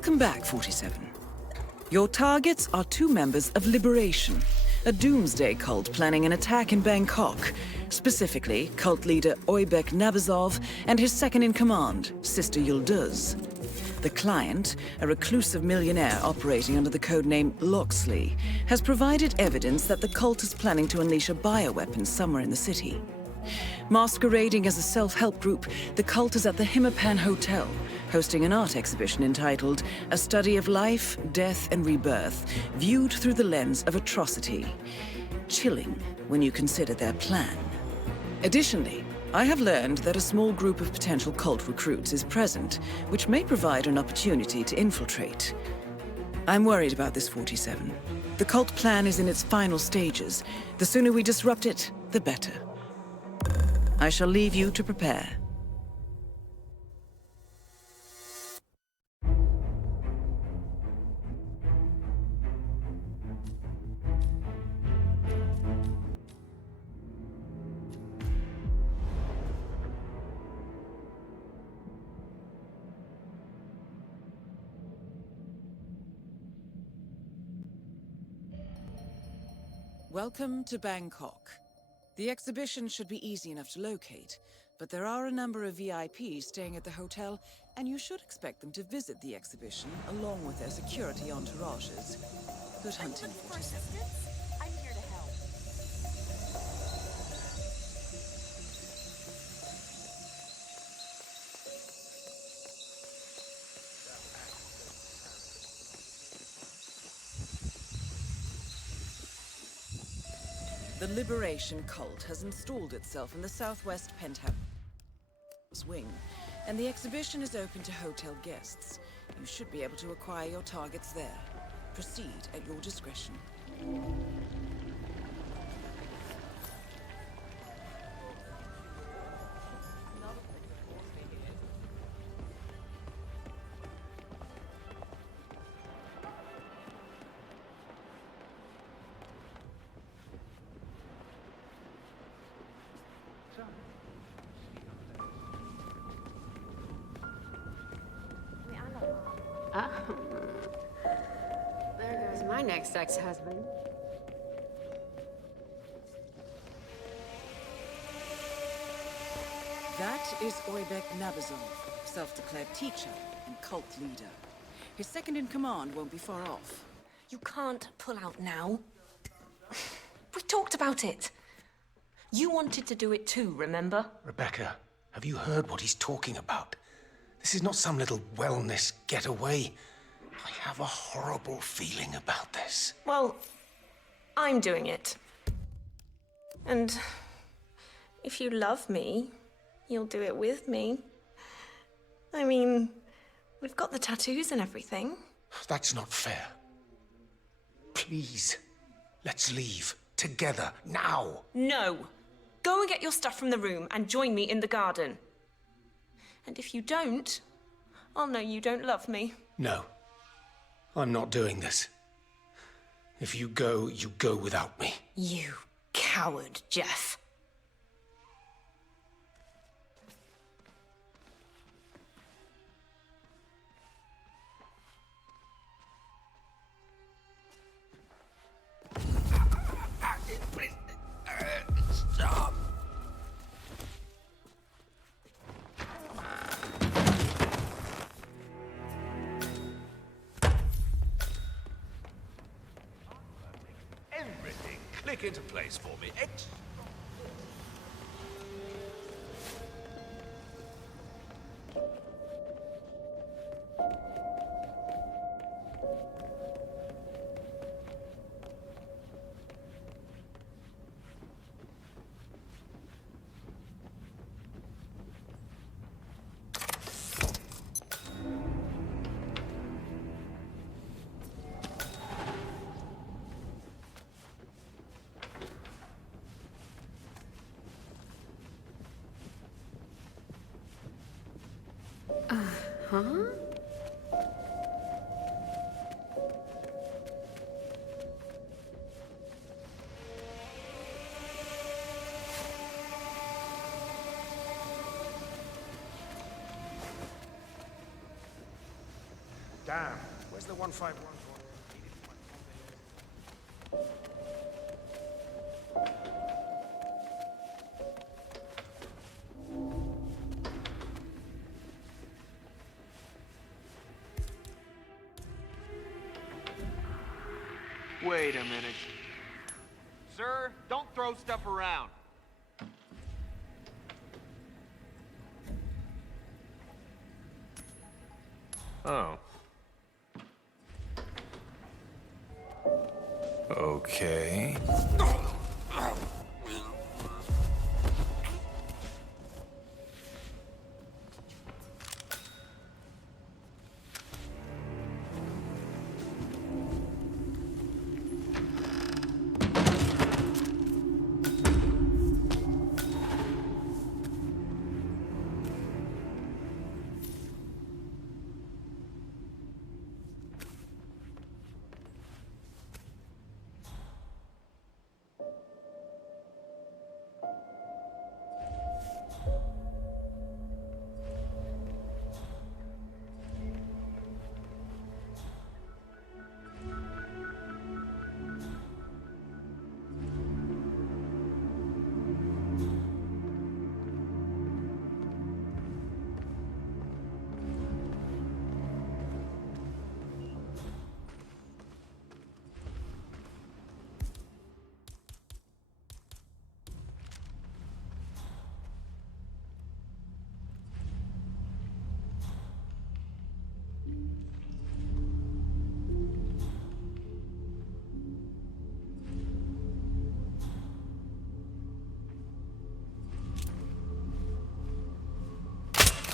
Welcome back, 47. Your targets are two members of Liberation, a doomsday cult planning an attack in Bangkok. Specifically, cult leader Oybek Nabazov and his second-in-command, Sister Yıldız. The client, a reclusive millionaire operating under the codename Loxley, has provided evidence that the cult is planning to unleash a bioweapon somewhere in the city. Masquerading as a self-help group, the cult is at the Hitman Hotel, hosting an art exhibition entitled A Study of Life, Death and Rebirth, viewed through the lens of atrocity. Chilling when you consider their plan. Additionally, I have learned that a small group of potential cult recruits is present, which may provide an opportunity to infiltrate. I'm worried about this, 47. The cult plan is in its final stages. The sooner we disrupt it, the better. I shall leave you to prepare. Welcome to Bangkok. The exhibition should be easy enough to locate, but there are a number of VIPs staying at the hotel, and you should expect them to visit the exhibition along with their security entourages. Good hunting, 47. I'm here to help. The Liberation cult has installed itself in the southwest penthouse wing, and the exhibition is open to hotel guests. You should be able to acquire your targets there. Proceed at your discretion. There goes my next ex-husband. That is Oybek Nabazov, self-declared teacher and cult leader. His second-in-command won't be far off. You can't pull out now. We talked about it. You wanted to do it too, remember? Rebecca, have you heard what he's talking about? This is not some little wellness getaway. I have a horrible feeling about this. Well, I'm doing it. And if you love me, you'll do it with me. I mean, we've got the tattoos and everything. That's not fair. Please, let's leave. Together, now. No. Go and get your stuff from the room and join me in the garden. And if you don't, I'll know you don't love me. No. I'm not doing this. If you go without me. You coward, Jeff. Stop. Everything click into place for me. Huh? Damn, where's the 151? Wait a minute. Sir, don't throw stuff around. Oh. Okay.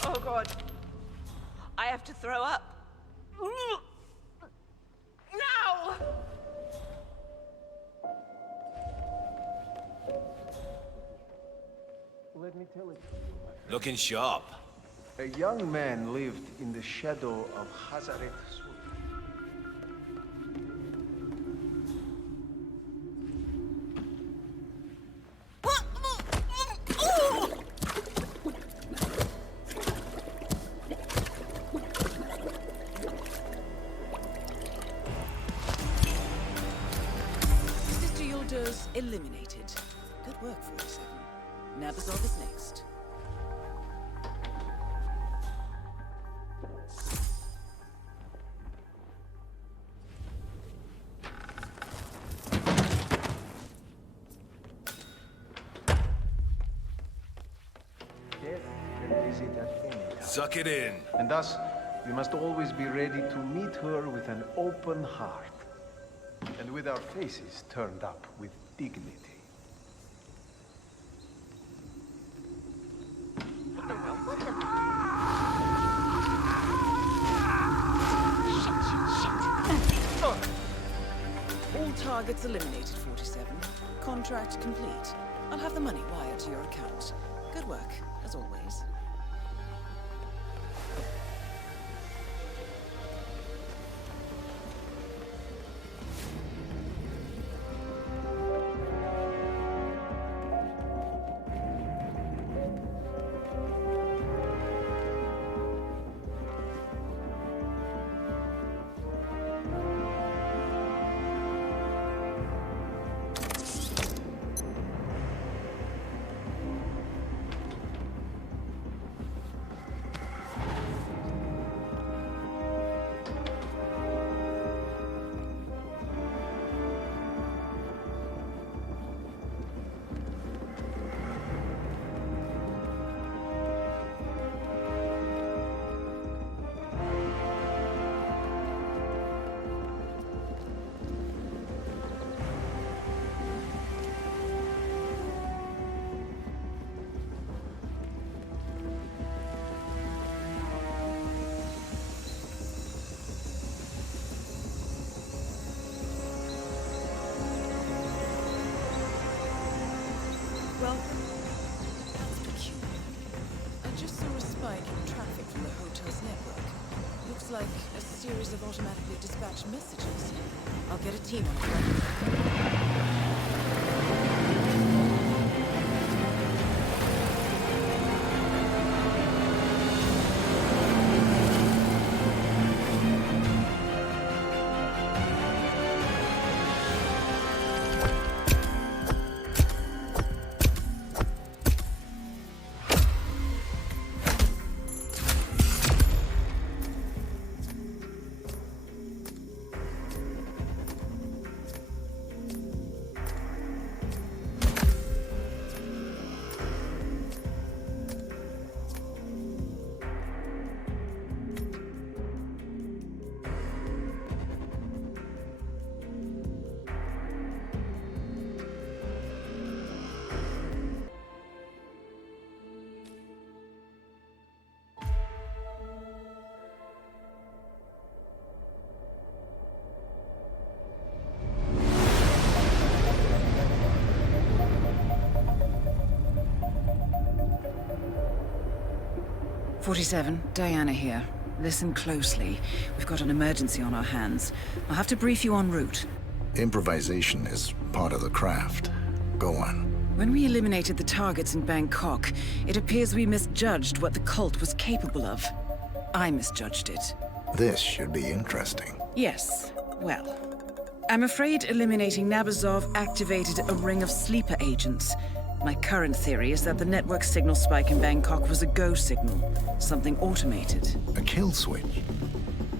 Oh god. I have to throw up. No! Let me tell it to you. Looking sharp. A young man lived in the shadow of Hazaret Sur. Sister Yildir's eliminated. Good work, 47. Nabazov is next. Death can visit at any time. Suck it in. And thus, we must always be ready to meet her with an open heart. And with our faces turned up with dignity. All targets eliminated, 47. Contract complete. I'll have the money wired to your account. Good work, as always. Well, that's peculiar. I just saw a spike in traffic from the hotel's network. Looks like a series of automatically dispatched messages. I'll get a team on it right away. 47, Diana here. Listen closely. We've got an emergency on our hands. I'll have to brief you en route. Improvisation is part of the craft. Go on. When we eliminated the targets in Bangkok, it appears we misjudged what the cult was capable of. I misjudged it. This should be interesting. Yes, well, I'm afraid eliminating Nabazov activated a ring of sleeper agents. My current theory is that the network signal spike in Bangkok was a go signal, something automated. A kill switch?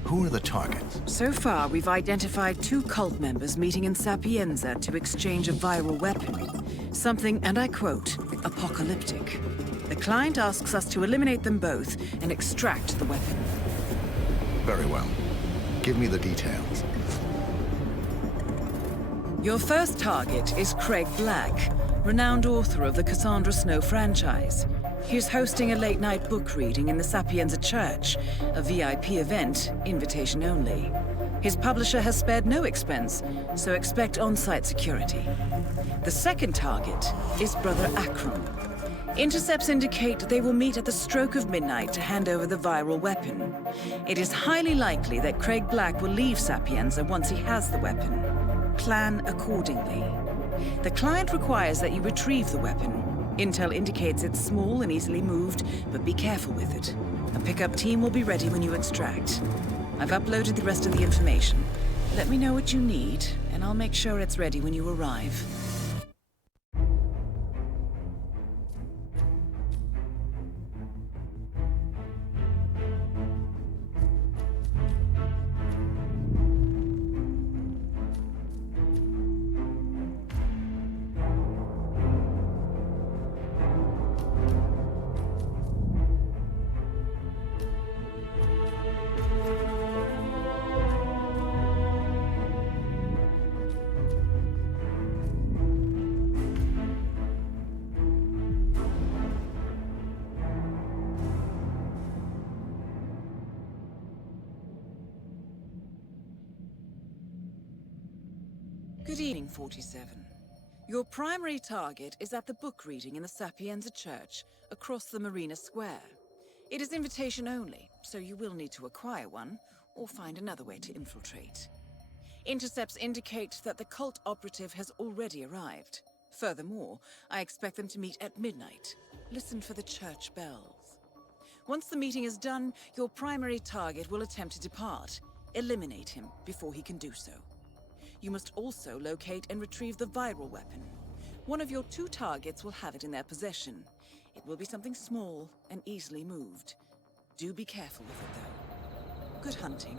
Who are the targets? So far, we've identified 2 cult members meeting in Sapienza to exchange a viral weapon. Something, and I quote, apocalyptic. The client asks us to eliminate them both and extract the weapon. Very well. Give me the details. Your first target is Craig Black, renowned author of the Cassandra Snow franchise. He's hosting a late-night book reading in the Sapienza Church, a VIP event, invitation only. His publisher has spared no expense, so expect on-site security. The second target is Brother Akram. Intercepts indicate they will meet at the stroke of midnight to hand over the viral weapon. It is highly likely that Craig Black will leave Sapienza once he has the weapon. Plan accordingly. The client requires that you retrieve the weapon. Intel indicates it's small and easily moved, but be careful with it. A pickup team will be ready when you extract. I've uploaded the rest of the information. Let me know what you need, and I'll make sure it's ready when you arrive. Good evening, 47. Your primary target is at the book reading in the Sapienza Church, across the Marina Square. It is invitation only, so you will need to acquire one, or find another way to infiltrate. Intercepts indicate that the cult operative has already arrived. Furthermore, I expect them to meet at midnight. Listen for the church bells. Once the meeting is done, your primary target will attempt to depart. Eliminate him before he can do so. You must also locate and retrieve the viral weapon. One of your 2 targets will have it in their possession. It will be something small and easily moved. Do be careful with it, though. Good hunting.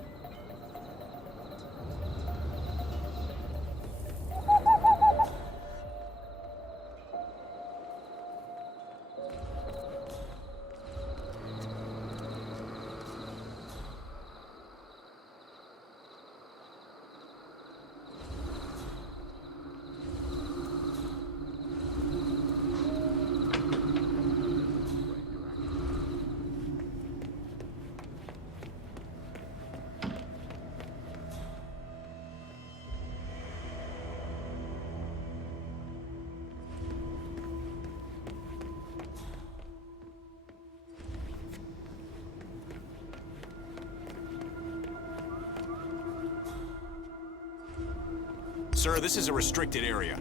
Sir, this is a restricted area.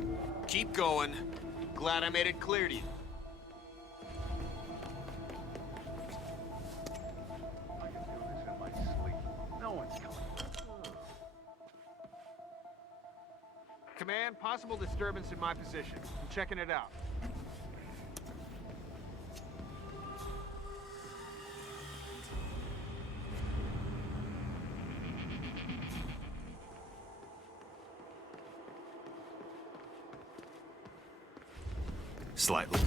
Keep going. Glad I made it clear to you. I can do this in my sleep. No one's coming. Command, possible disturbance in my position. I'm checking it out. Slightly.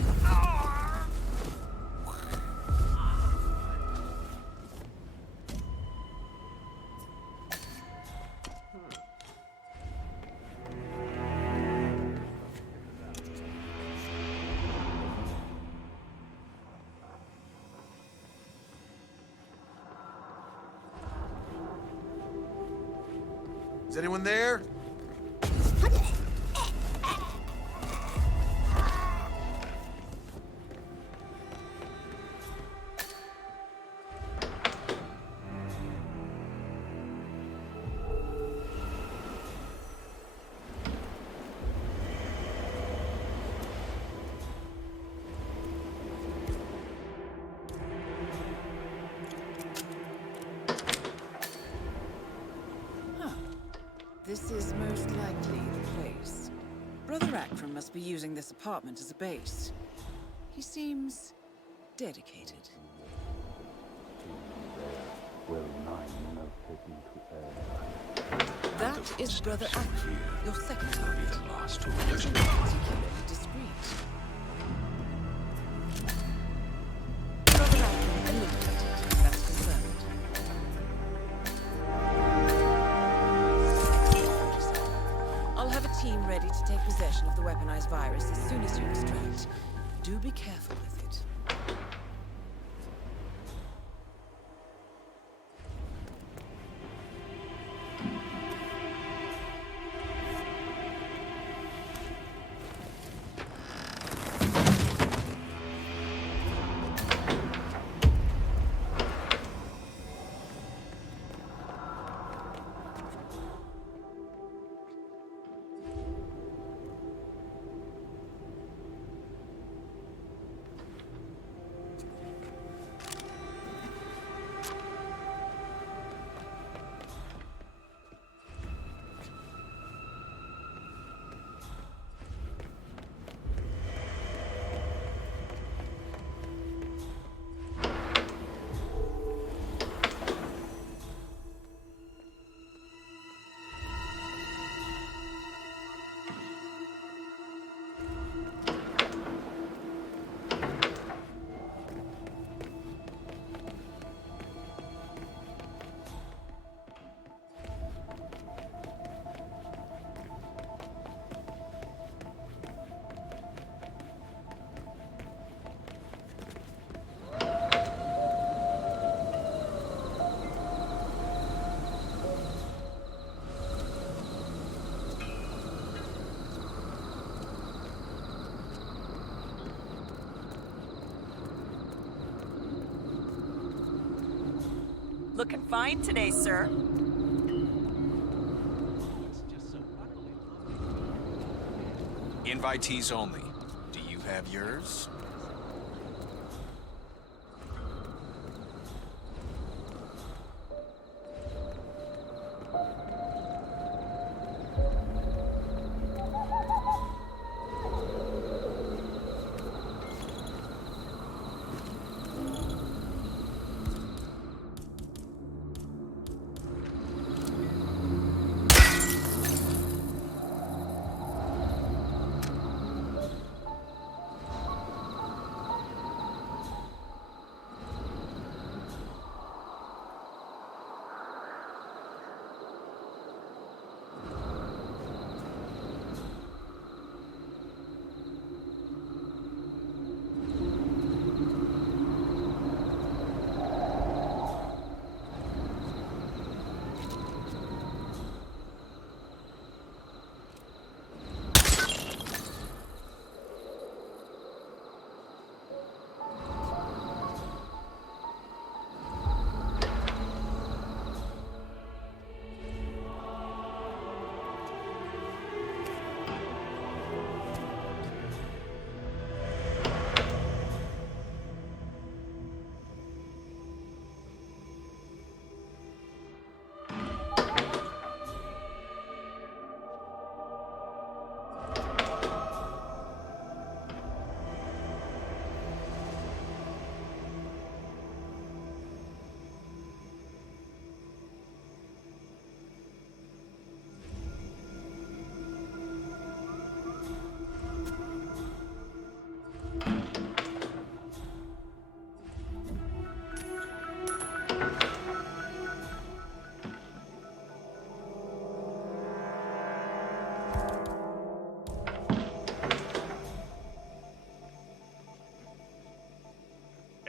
Is anyone there? Brother Akram must be using this apartment as a base. He seems dedicated. That is Brother Akram, your second target. Isn't particularly discreet. Brother Akram eliminated. That's confirmed. I'll have a team ready to take possession of the weaponized virus as soon as you extract. Do be careful with it. Looking fine today, sir. Invitees only. Do you have yours?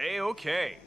A-okay.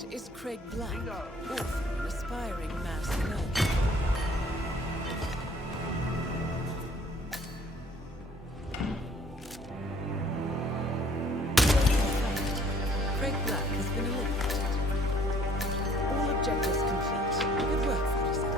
target is Craig Black, author and aspiring mass murderer. Craig Black has been eliminated. All objectives complete. Good work, 47.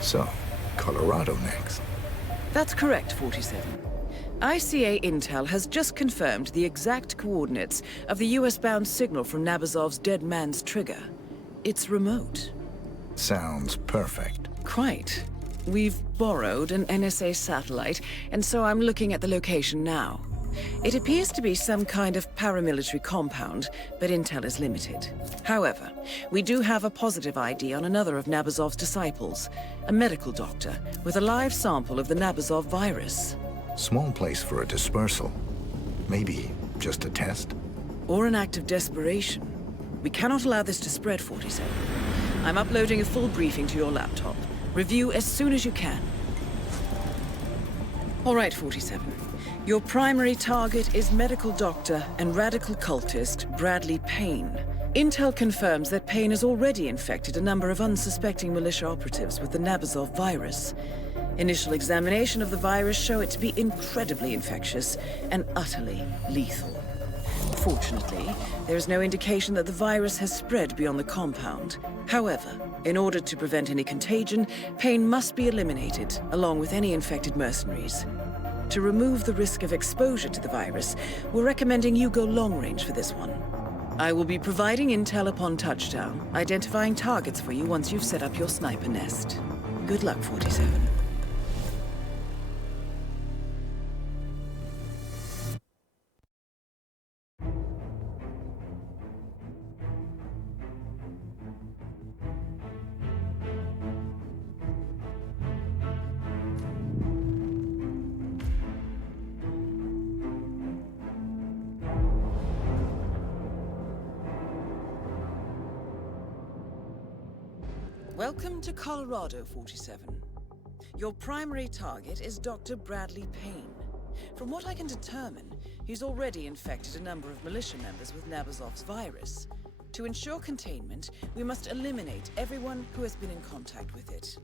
So, Colorado next. That's correct, 47. ICA Intel has just confirmed the exact coordinates of the US-bound signal from Nabazov's dead man's trigger. It's remote. Sounds perfect. Quite. We've borrowed an NSA satellite, and so I'm looking at the location now. It appears to be some kind of paramilitary compound, but intel is limited. However, we do have a positive ID on another of Nabazov's disciples, a medical doctor with a live sample of the Nabazov virus. Small place for a dispersal. Maybe just a test? Or an act of desperation. We cannot allow this to spread, 47. I'm uploading a full briefing to your laptop. Review as soon as you can. All right, 47. Your primary target is medical doctor and radical cultist Bradley Payne. Intel confirms that Payne has already infected a number of unsuspecting militia operatives with the Nabazov virus. Initial examination of the virus show it to be incredibly infectious and utterly lethal. Fortunately, there is no indication that the virus has spread beyond the compound. However, in order to prevent any contagion, Payne must be eliminated, along with any infected mercenaries. To remove the risk of exposure to the virus, we're recommending you go long range for this one. I will be providing intel upon touchdown, identifying targets for you once you've set up your sniper nest. Good luck, 47. Welcome to Colorado, 47. Your primary target is Dr. Bradley Payne. From what I can determine, he's already infected a number of militia members with Nabazov's virus. To ensure containment, we must eliminate everyone who has been in contact with it.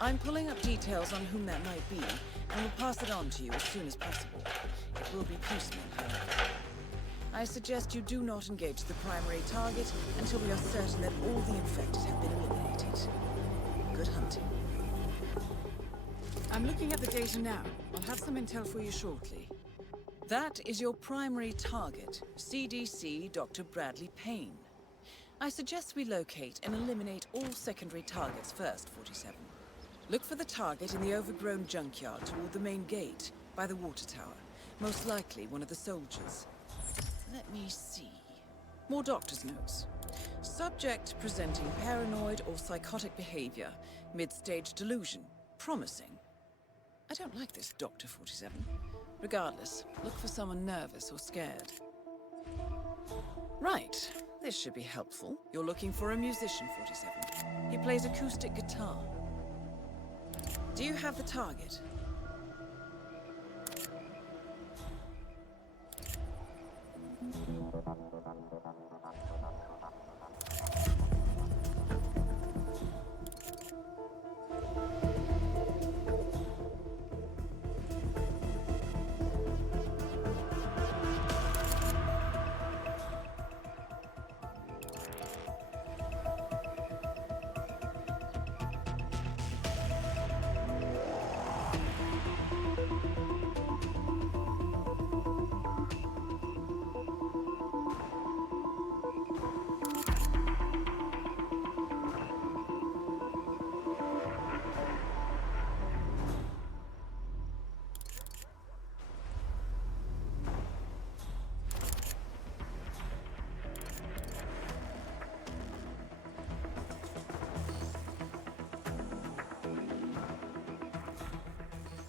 I'm pulling up details on whom that might be, and will pass it on to you as soon as possible. It will be piecemeal, however. I suggest you do not engage the primary target until we are certain that all the infected have been eliminated. Good hunting. I'm looking at the data now. I'll have some intel for you shortly. That is your primary target, CDC Dr. Bradley Payne. I suggest we locate and eliminate all secondary targets first, 47. Look for the target in the overgrown junkyard toward the main gate, by the water tower. Most likely one of the soldiers. Let me see. More doctor's notes. Subject presenting paranoid or psychotic behavior. Mid-stage delusion. Promising. I don't like this, Dr. 47. Regardless, look for someone nervous or scared. Right. This should be helpful. You're looking for a musician, 47. He plays acoustic guitar. Do you have the target?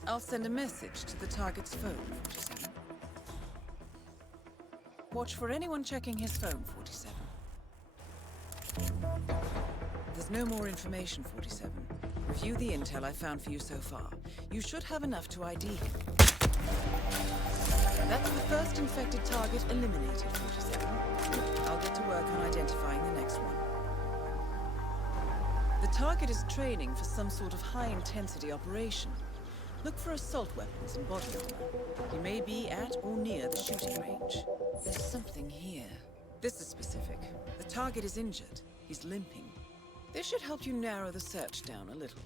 I'll send a message to the target's phone, 47. Watch for anyone checking his phone, 47. There's no more information, 47. Review the intel I found for you so far. You should have enough to ID him. That's the first infected target eliminated, 47. I'll get to work on identifying the next one. The target is training for some sort of high-intensity operation. Look for assault weapons and body armor. He may be at or near the shooting range. There's something here. This is specific. The target is injured. He's limping. This should help you narrow the search down a little.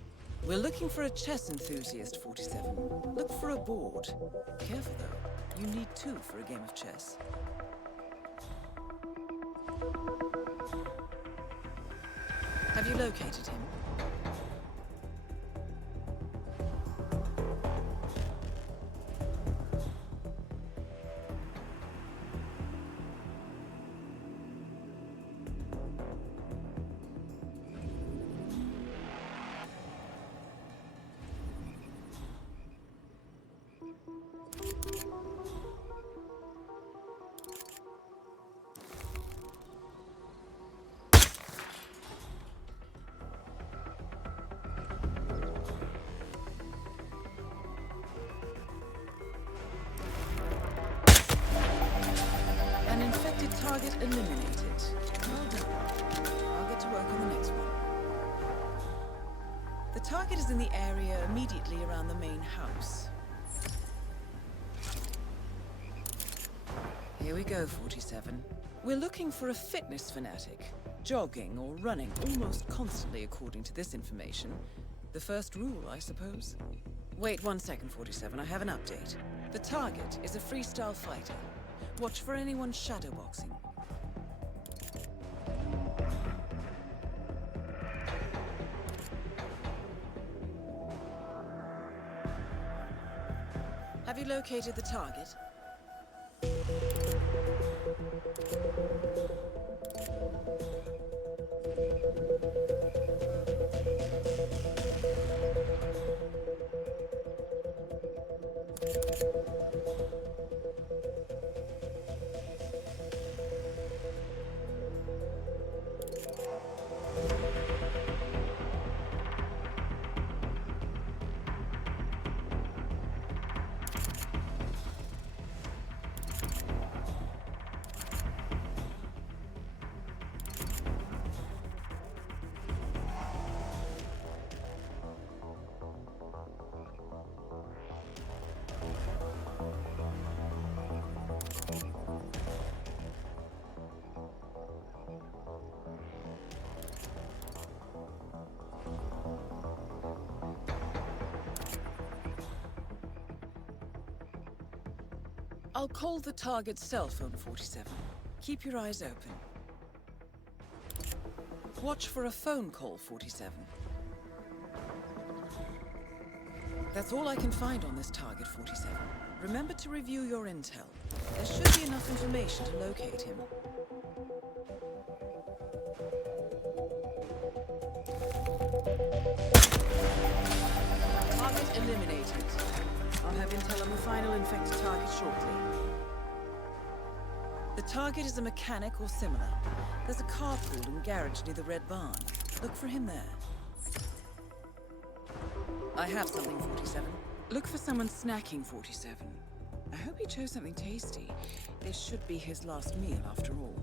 We're looking for a chess enthusiast, 47. Look for a board. Careful, though. You need two for a game of chess. Have you located him? Target eliminated. Well done. I'll get to work on the next one. The target is in the area immediately around the main house. Here we go, 47. We're looking for a fitness fanatic. Jogging or running almost constantly according to this information. The first rule, I suppose. Wait 1 second, 47. I have an update. The target is a freestyle fighter. Watch for anyone shadowboxing. Have you located the target? I'll call the target's cell phone, 47. Keep your eyes open. Watch for a phone call, 47. That's all I can find on this target, 47. Remember to review your intel. There should be enough information to locate him. eliminated. I'll have intel on the final infected target shortly. The target is a mechanic or similar. There's a carpool and garage near the Red Barn. Look for him there. I have something, 47. Look for someone snacking, 47. I hope he chose something tasty. This should be his last meal, after all.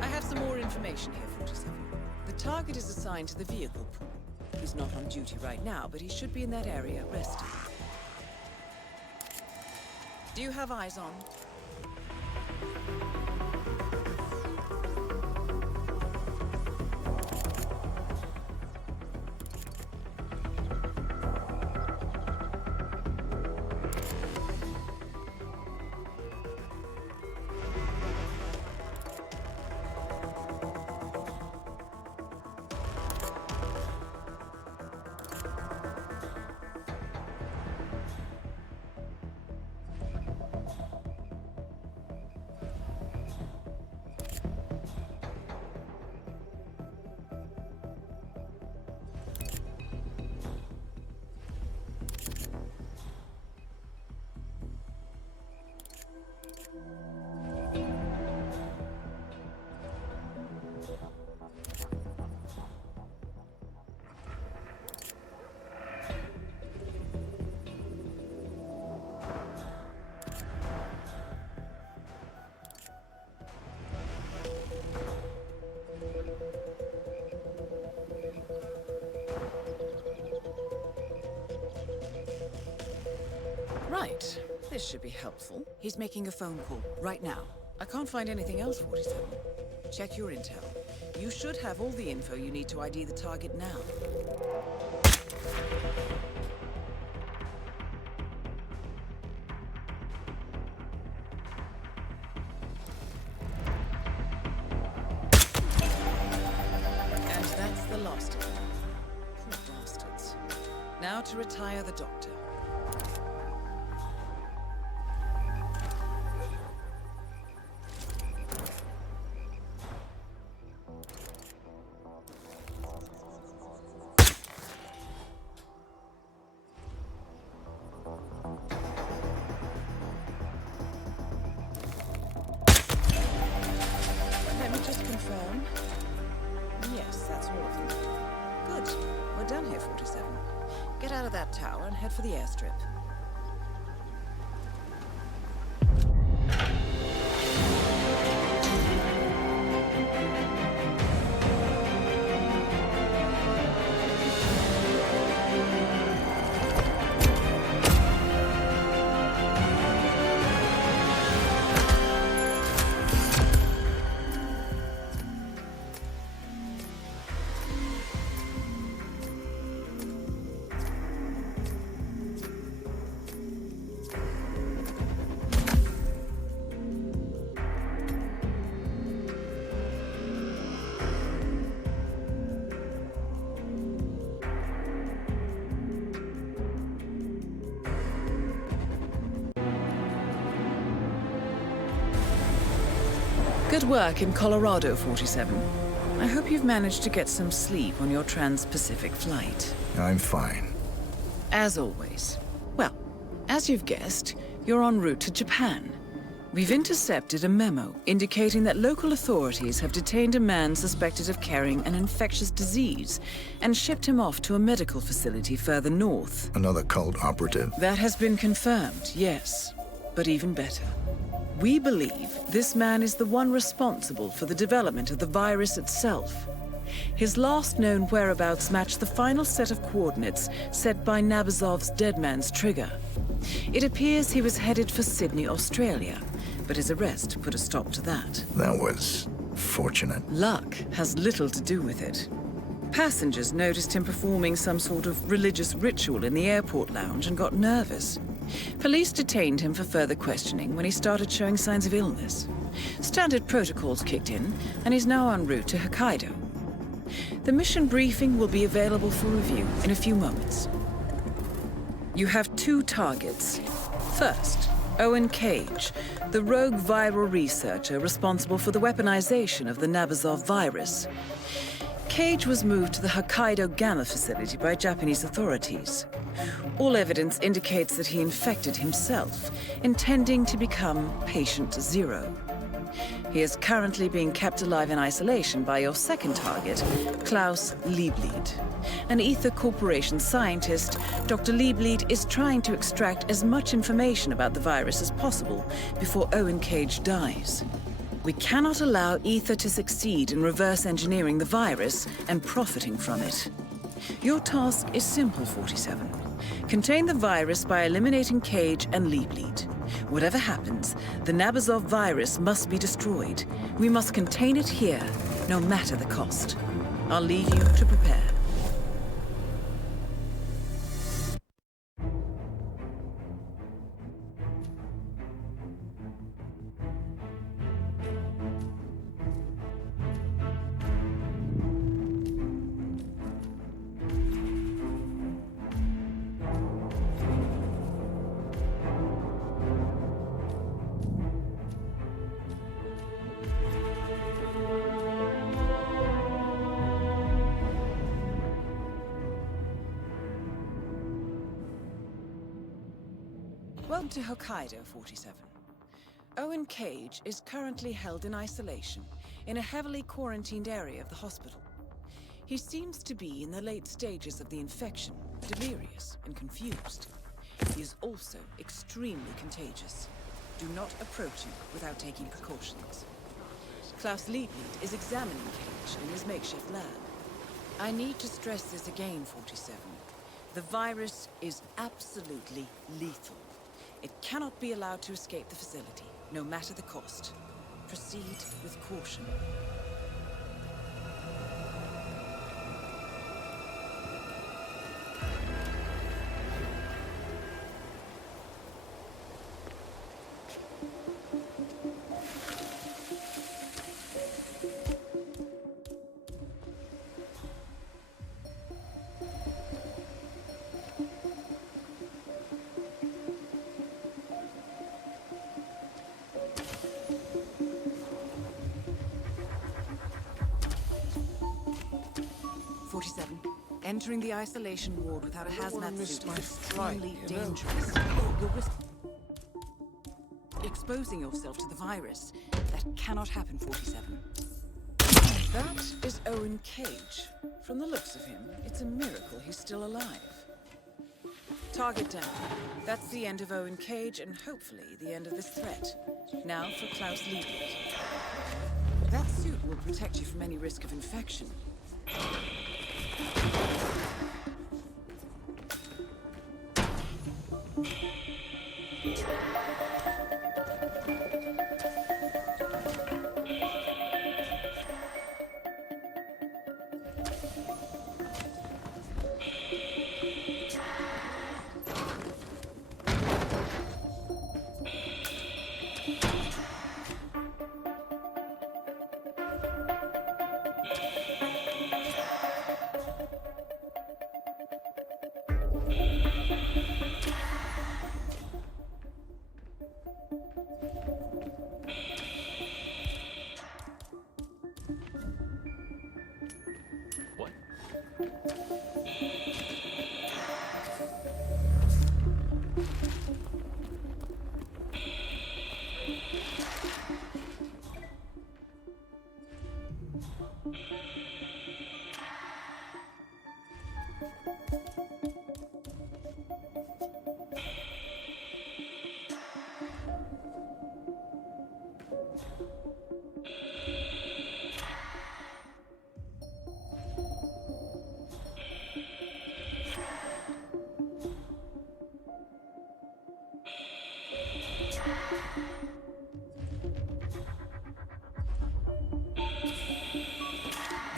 I have some more information here, 47. The target is assigned to the vehicle pool. He's not on duty right now, but he should be in that area, resting. Do you have eyes on? Right. This should be helpful. He's making a phone call right now. I can't find anything else, 47. Check your intel. You should have all the info you need to ID the target now. And that's the last of them. Poor bastards. Now to retire the doctor. Let me just confirm. Yes, that's all of them. Good. We're done here, 47. Get out of that tower and head for the airstrip. Good work in Colorado, 47. I hope you've managed to get some sleep on your trans-Pacific flight. I'm fine. As always. Well, as you've guessed, you're en route to Japan. We've intercepted a memo indicating that local authorities have detained a man suspected of carrying an infectious disease and shipped him off to a medical facility further north. Another cult operative. That has been confirmed, yes. But even better. We believe this man is the one responsible for the development of the virus itself. His last known whereabouts match the final set of coordinates set by Nabazov's dead man's trigger. It appears he was headed for Sydney, Australia, but his arrest put a stop to that. That was fortunate. Luck has little to do with it. Passengers noticed him performing some sort of religious ritual in the airport lounge and got nervous. Police detained him for further questioning when he started showing signs of illness. Standard protocols kicked in, and he's now en route to Hokkaido. The mission briefing will be available for review in a few moments. You have two targets. First, Owen Cage, the rogue viral researcher responsible for the weaponization of the Nabazov virus. Cage was moved to the Hokkaido Gamma facility by Japanese authorities. All evidence indicates that he infected himself, intending to become Patient Zero. He is currently being kept alive in isolation by your second target, Klaus Liebleed. An Ether Corporation scientist, Dr. Liebleed is trying to extract as much information about the virus as possible before Owen Cage dies. We cannot allow Ether to succeed in reverse engineering the virus and profiting from it. Your task is simple, 47. Contain the virus by eliminating Cage and Liebleed. Whatever happens, the Nabazov virus must be destroyed. We must contain it here, no matter the cost. I'll leave you to prepare. Welcome to Hokkaido, 47. Owen Cage is currently held in isolation in a heavily quarantined area of the hospital. He seems to be in the late stages of the infection, delirious and confused. He is also extremely contagious. Do not approach him without taking precautions. Klaus Liebleed is examining Cage in his makeshift lab. I need to stress this again, 47. The virus is absolutely lethal. It cannot be allowed to escape the facility, no matter the cost. Proceed with caution. Entering the isolation ward without a hazmat suit is extremely dangerous. You're exposing yourself to the virus. That cannot happen, 47. That is Owen Cage. From the looks of him, it's a miracle he's still alive. Target down. That's the end of Owen Cage and hopefully the end of this threat. Now for Klaus Liebleed. That suit will protect you from any risk of infection.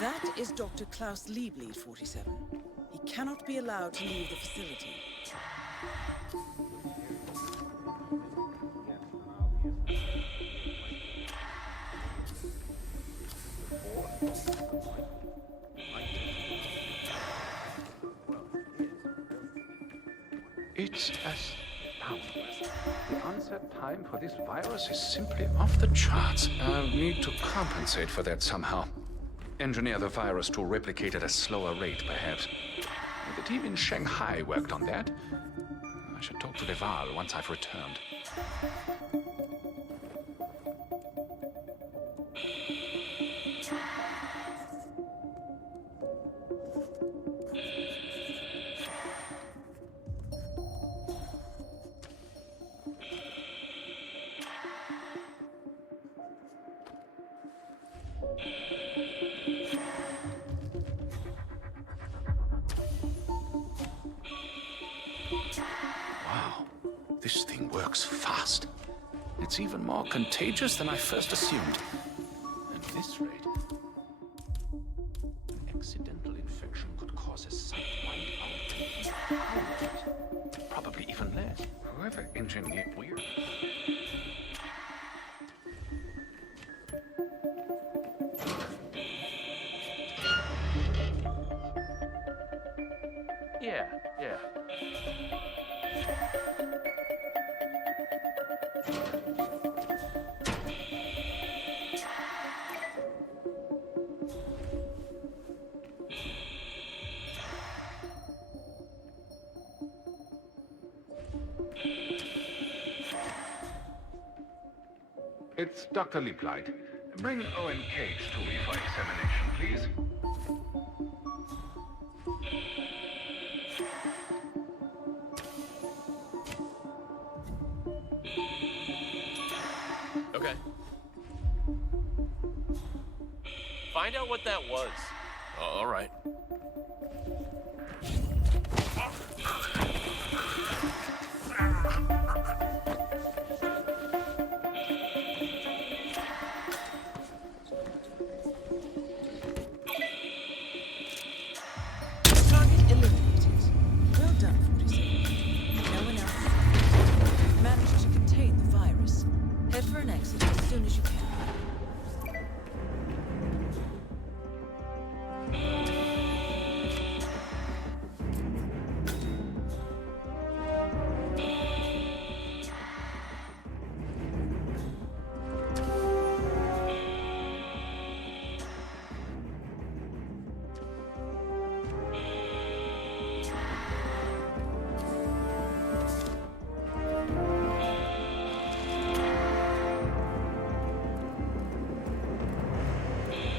That is Dr. Klaus Liebleed, 47. He cannot be allowed to leave the facility. It's astounding. The onset time for this virus is simply off the charts. I'll need to compensate for that somehow. Engineer the virus to replicate at a slower rate, perhaps. The team in Shanghai worked on that. I should talk to Deval once I've returned. Wow, this thing works fast. It's even more contagious than I first assumed. At this rate, an accidental infection could cause a site-wide outbreak. Probably even less. Whoever engineered weird. Yeah. It's Dr. Leaplight. Bring Owen Cage to me for examination, please. Okay. Find out what that was. All right. Target eliminated. Well done, 47. No one else. Managed to contain the virus. Head for an exit as soon as you can.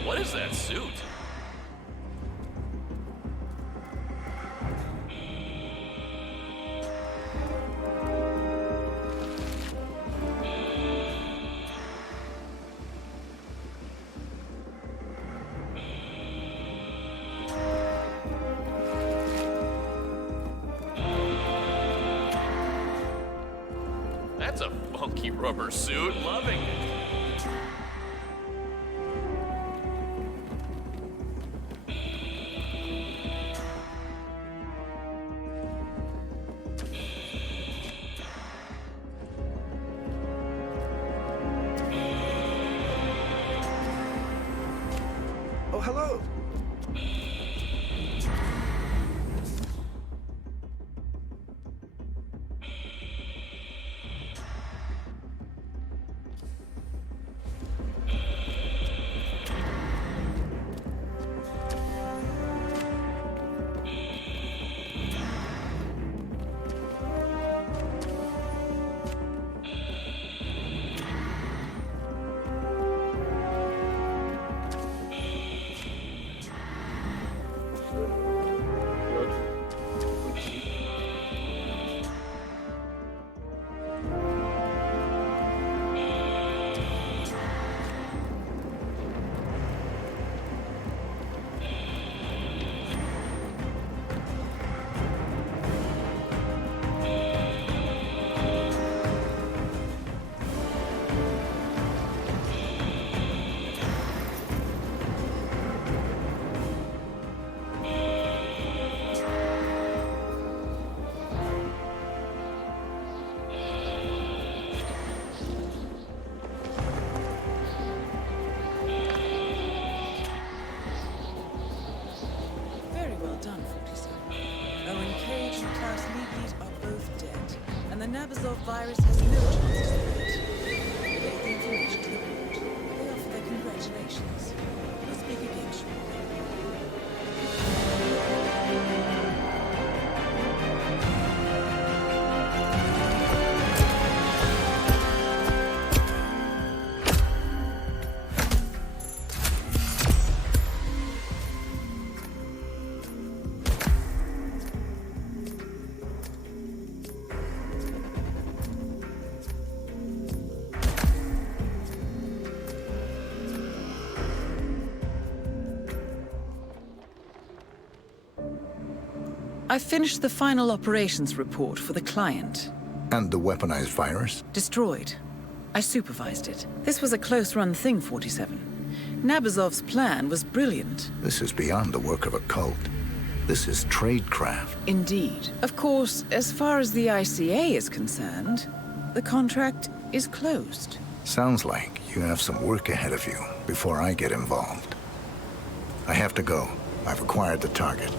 What is that suit? That's a funky rubber suit. Loving it. Oh, hello. Very well done, 47. Owen Cage and Klaus Liebknecht are both dead, and the Nabazov virus has no chance to spread. Relay the information to the board. They offer their congratulations. We'll speak again shortly. I finished the final operations report for the client. And the weaponized virus? Destroyed. I supervised it. This was a close-run thing, 47. Nabazov's plan was brilliant. This is beyond the work of a cult. This is tradecraft. Indeed. Of course, as far as the ICA is concerned, the contract is closed. Sounds like you have some work ahead of you before I get involved. I have to go. I've acquired the target.